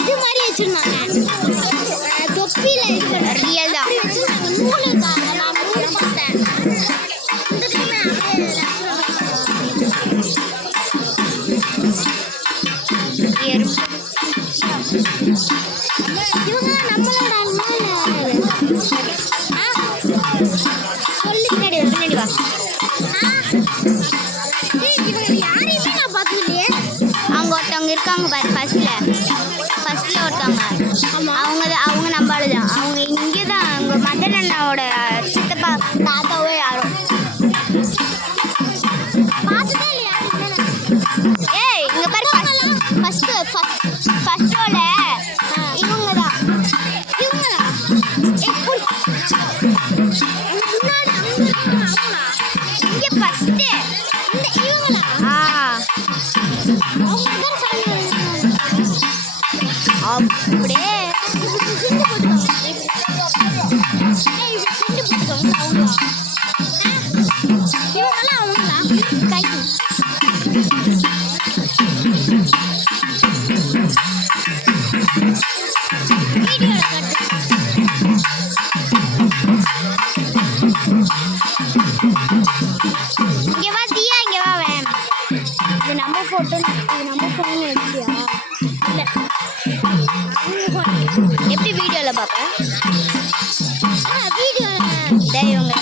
இது மாதிரி வச்சிருந்தாங்க தொப்பியில ரியல் தான் நூல் இருக்காங்க. நான் நூல் பார்த்தேன். இவங்க நம்மளோட சொல்லி பின்னாடி வா. இவங்க யாரையுமே நான் பார்த்ததில்லையே. அவங்க ஒருத்தவங்க இருக்காங்க பாரு ஃபர்ஸ்ட்ல ஒருத்தவங்க. அவங்க நம்மளால தான். அவங்க இங்கே தான் அவங்க மதன் அண்ணாவோட சித்தப்பா தாத்தாவோ யாரோ. பார்த்ததே இல்லையா? ஏய் இங்கே பாரு ஃபர்ஸ்ட் ரோல இவங்க தான். இங்கே ஃபர்ஸ்ட் இவங்களா? அப்படியே இங்க வா தியா, இங்க வா. இது நம்ம போட்டோ, இது நம்ம போன் எடுத்தியா? இல்ல எப்படி வீடியோல பாப்பேன்? வீடியோல இவங்க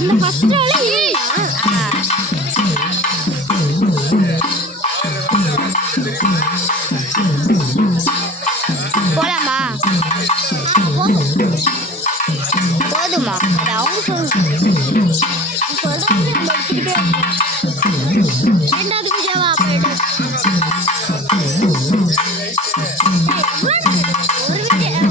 இந்த ஃபர்ஸ்ட் ரோல போலாமா? போதுமா? அது அவங்க சொல்றாங்க. ரெண்டாவது வீடியோவா போயிட்டு ஒரு வீடியோ